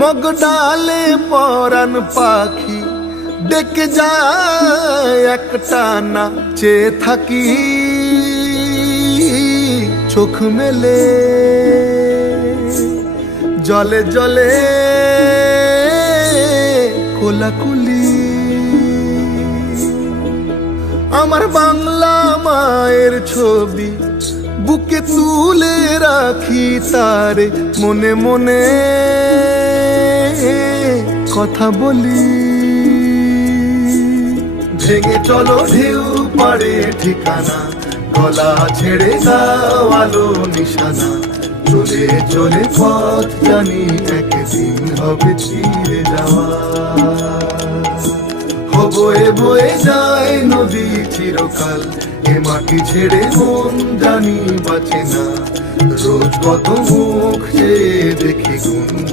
মগডালে পরাণ পাখি ডেকে যায় একটানা, চেয়ে থাকি চোখ মেলে। জলে জলে কোলাকুলি, আমার বাংলা মায়ের ছবি বুকে তুলে রাখি তারে, মনে মনে কথা বলি। ভেঙে চলো ঢেউ পাড়ে ঠিকানা, গলা ছেড়ে দাও আলো নিশানা। চলে চলে পথ জানি একদিন হবে চিরে যাওয়া। বয়ে বয়ে যায় নদী চিরকাল, এ মাটি ছেড়ে মন জানি বাঁচে না। রোজ কত মুখ চেয়ে দেখি গুণ